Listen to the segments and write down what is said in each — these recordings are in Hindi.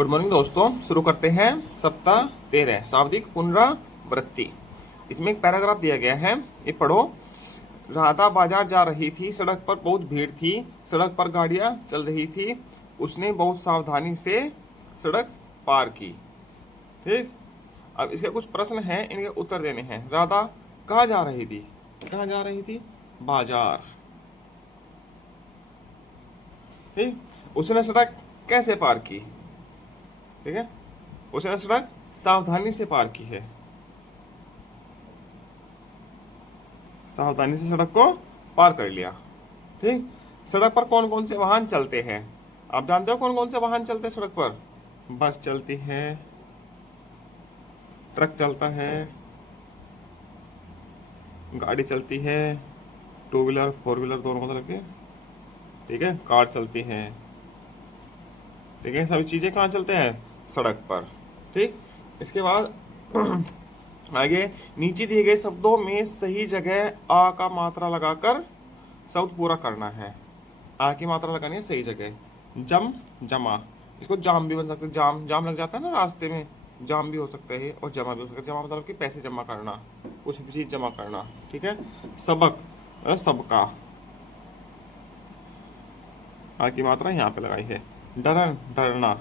गुड मॉर्निंग दोस्तों, शुरू करते हैं सप्ताह 13 शाब्दिक पुनरावृत्ति। इसमें एक पैराग्राफ दिया गया है, ये पढ़ो। राधा बाजार जा रही थी, सड़क पर बहुत भीड़ थी, सड़क पर गाड़ियां चल रही थी, उसने बहुत सावधानी से सड़क पार की। ठीक, अब इसके कुछ प्रश्न हैं, इनके उत्तर देने हैं। राधा कहाँ जा रही थी? कहाँ जा रही थी? बाजार। ठीक, उसने सड़क कैसे पार की? ठीक है, उसने सड़क सावधानी से पार की है, सावधानी से सड़क को पार कर लिया। ठीक, सड़क पर कौन कौन से वाहन चलते हैं? आप जानते हो कौन कौन से वाहन चलते हैं सड़क पर? बस चलती है, ट्रक चलता है, गाड़ी चलती है, टू व्हीलर फोर व्हीलर दोनों मतलब के, ठीक है, कार चलती है। ठीक है, सभी चीजें कहाँ चलते हैं? सड़क पर। ठीक, इसके बाद आगे नीचे दिए गए शब्दों में सही जगह आ का मात्रा लगाकर शब्द पूरा करना है। आ की मात्रा लगानी है सही जगह। जम, जमा, इसको जाम भी बन सकता है। जाम, जाम लग जाता है ना रास्ते में, जाम भी हो सकता है, और जमा भी हो सकता है। जमा मतलब कि पैसे जमा करना, कुछ भी चीज जमा करना। ठीक है, सबक, सबका, आ की मात्रा यहाँ पे लगाई है। डरन, डरना,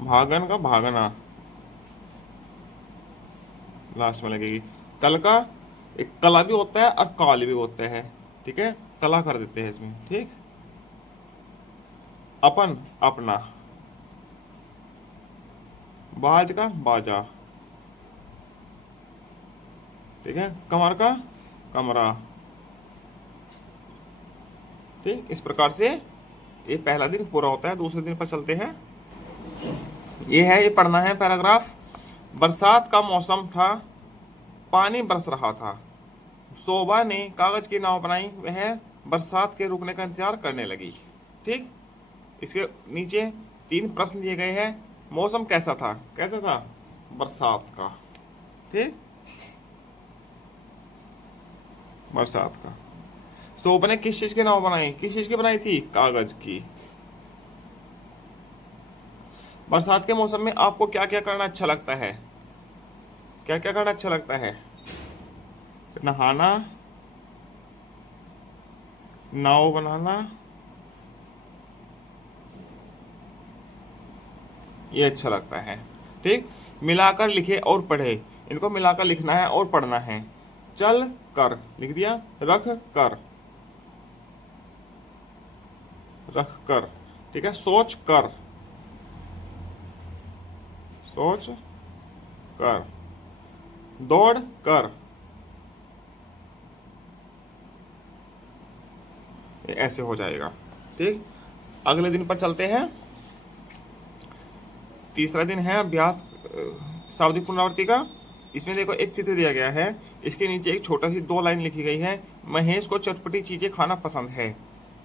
भागन का भागना लास्ट में लगेगी। कल का एक कला भी होता है और काल भी होता है। ठीक है, कला कर देते हैं इसमें। ठीक, अपन, अपना, बाज का बाजा। ठीक है, कमर का कमरा। ठीक, इस प्रकार से ये पहला दिन पूरा होता है। दूसरे दिन पर चलते हैं। ये है, ये पढ़ना है पैराग्राफ। बरसात का मौसम था, पानी बरस रहा था, शोभा ने कागज की नाव बनाई, वह बरसात के रुकने का इंतजार करने लगी। ठीक, इसके नीचे 3 प्रश्न दिए गए हैं। मौसम कैसा था? कैसा था? बरसात का। ठीक, बरसात का। शोभा ने किस चीज की नाव बनाई? किस चीज की बनाई थी? कागज की। बरसात के मौसम में आपको क्या क्या करना अच्छा लगता है? क्या क्या करना अच्छा लगता है? नहाना, नाव बनाना, ये अच्छा लगता है। ठीक, मिलाकर लिखे और पढ़े, इनको मिलाकर लिखना है और पढ़ना है। चल कर लिख दिया, रख कर, रख कर। ठीक है, सोच कर, सोच कर, दौड़ कर, ये ऐसे हो जाएगा। ठीक, अगले दिन पर चलते हैं। तीसरा दिन है अभ्यास शाब्दिक पुनरावृत्ति का। इसमें देखो एक चित्र दिया गया है, इसके नीचे एक छोटा सी 2 लाइन लिखी गई है। महेश को चटपटी चीजें खाना पसंद है।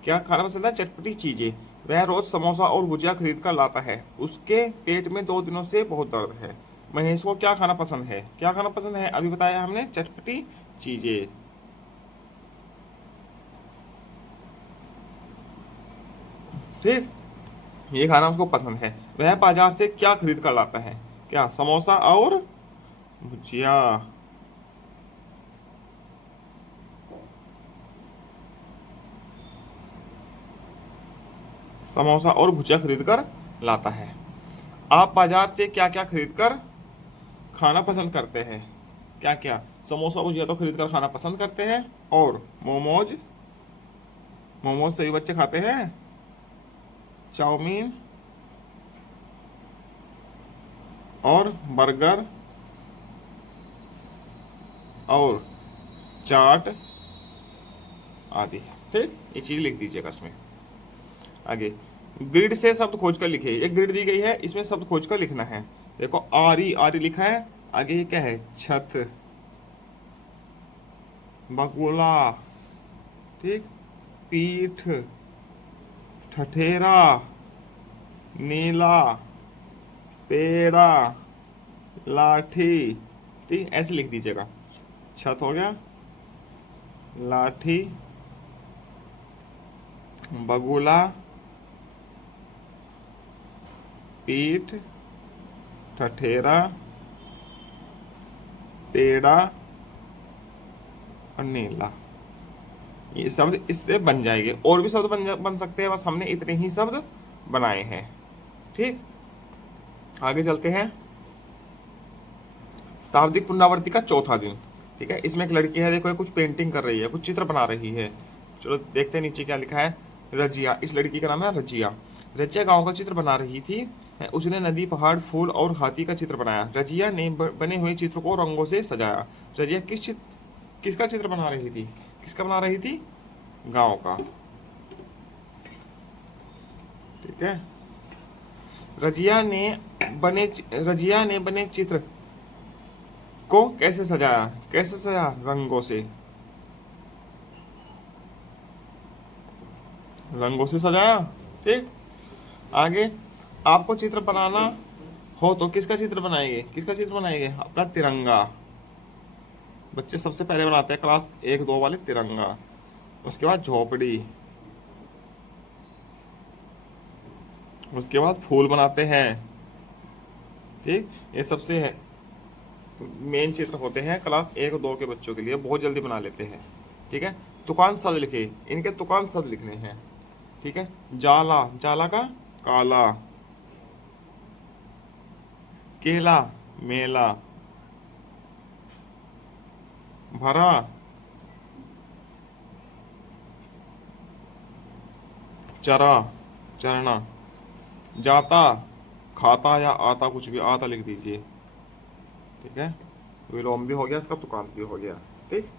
क्या खाना पसंद है? चटपटी चीजें। वह रोज समोसा और भुजिया खरीद कर लाता है, उसके पेट में 2 दिनों से बहुत दर्द है। महेश को क्या खाना पसंद है? क्या खाना पसंद है? अभी बताया हमने, चटपटी चीजें। ठीक, ये खाना उसको पसंद है। वह बाजार से क्या खरीद कर लाता है? क्या? समोसा और भुजिया। समोसा और भुजिया खरीद कर लाता है। आप बाजार से क्या क्या खरीद कर खाना पसंद करते हैं? क्या क्या? समोसा भुजिया तो खरीद कर खाना पसंद करते हैं, और मोमोज, मोमोज सभी बच्चे खाते हैं, चाउमीन और बर्गर और चाट आदि। ठीक, ये चीज लिख दीजिएगा इसमें। आगे ग्रिड से शब्द खोज कर लिखे। एक ग्रिड दी गई है, इसमें शब्द खोज कर लिखना है। देखो आरी, आरी लिखा है, आगे ये क्या है? छत, बगुला, ठीक, पीठ, ठठेरा, नीला, पेड़ा, लाठी। ठीक, ऐसे लिख दीजिएगा। छत हो गया, लाठी, बगुला, पीठ, ठठेरा, टेढ़ा और नीला। ये शब्द इससे बन जाएंगे। और भी शब्द बन सकते हैं, बस हमने इतने ही शब्द बनाए हैं। ठीक, आगे चलते हैं। शाब्दिक पुनरावृत्ति का चौथा दिन। ठीक है, इसमें एक लड़की है, देखो ये कुछ पेंटिंग कर रही है, कुछ चित्र बना रही है। चलो देखते हैं नीचे क्या लिखा है। रजिया, इस लड़की का नाम है रजिया। रजिया गांव का चित्र बना रही थी। उसने नदी, पहाड़, फूल और हाथी का चित्र बनाया। रजिया ने बने हुए चित्र को रंगों से सजाया। रजिया किसका चित्र बना रही थी? किसका बना रही थी? गांव का। ठीक है, रजिया ने बने चित्र को कैसे सजाया? कैसे सजाया? रंगों से। रंगों से सजाया। ठीक, आगे आपको चित्र बनाना हो तो किसका चित्र बनाएंगे? किसका चित्र बनाएंगे? अपना तिरंगा। बच्चे सबसे पहले बनाते हैं क्लास 1-2 वाले तिरंगा। उसके बाद झोपड़ी, उसके बाद फूल बनाते हैं। ठीक, ये सबसे है मेन चित्र होते हैं क्लास 1-2 के बच्चों के लिए, बहुत जल्दी बना लेते हैं। ठीक है, तुकान शब्द लिखे, इनके तुकान शब्द लिखने हैं। ठीक है, जाला, जाला का काला। केला, मेला। भरा, चरा, चरना। जाता, खाता या आता, कुछ भी, आता लिख दीजिए। ठीक है, विलोम भी हो गया, इसका तुकांत भी हो गया। ठीक,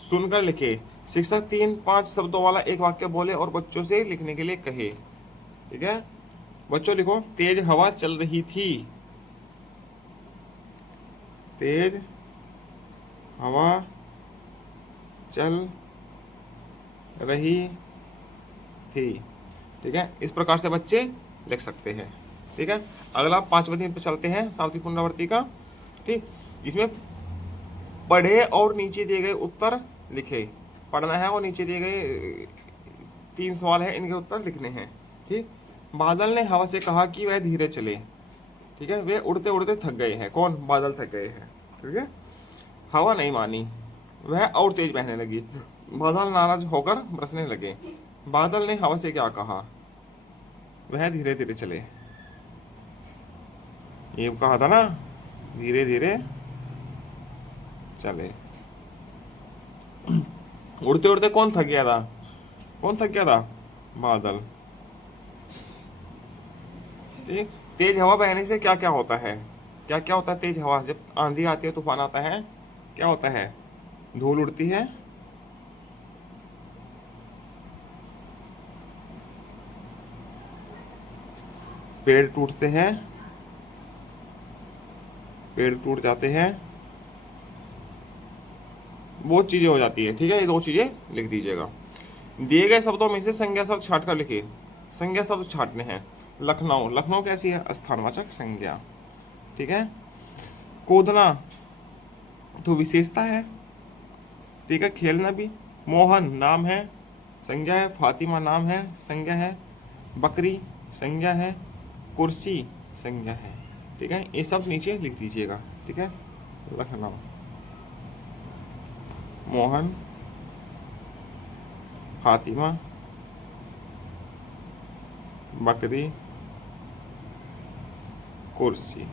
सुनकर लिखे। शिक्षक 3-5 शब्दों वाला एक वाक्य बोले और बच्चों से लिखने के लिए कहे। ठीक है, बच्चों लिखो। तेज हवा चल रही थी। तेज हवा चल रही थी। ठीक है, इस प्रकार से बच्चे लिख सकते हैं। ठीक है, अगला 5वें दिन पे चलते हैं, शाब्दिक पुनरावृत्ति का। ठीक, इसमें पढ़े और नीचे दिए गए उत्तर लिखे। पढ़ना है और नीचे दिए गए 3 सवाल है, इनके उत्तर लिखने हैं। ठीक, बादल ने हवा से कहा कि वह धीरे चले। ठीक है, वे उड़ते उड़ते थक गए हैं। कौन? बादल थक गए हैं। ठीक है, हवा नहीं मानी, वह और तेज बहने लगी। बादल नाराज होकर बरसने लगे। बादल ने हवा से क्या कहा? वह धीरे धीरे चले। ये कहा था ना, धीरे धीरे चले। उड़ते उड़ते कौन थक गया था? कौन थक गया था? बादल। ठीक, तेज हवा बहने से क्या क्या होता है? क्या क्या होता है? तेज हवा, जब आंधी आती है, तूफान आता है, क्या होता है? धूल उड़ती है, पेड़ टूटते हैं, पेड़ टूट जाते हैं, बहुत चीजें हो जाती है। ठीक है, ये 2 चीजें लिख दीजिएगा। दिए गए शब्दों में से संज्ञा शब्द छाट कर लिखिए। संज्ञा शब्द छाटने हैं। लखनऊ, लखनऊ कैसी है? स्थानवाचक संज्ञा। ठीक है, कूदना तो विशेषता है। ठीक है, खेलना भी। मोहन नाम है, संज्ञा है। फातिमा नाम है, संज्ञा है। बकरी संज्ञा है। कुर्सी संज्ञा है। ठीक है, ये सब नीचे लिख दीजिएगा। ठीक है, लखनऊ, मोहन, फातिमा, बकरी, कुर्सी।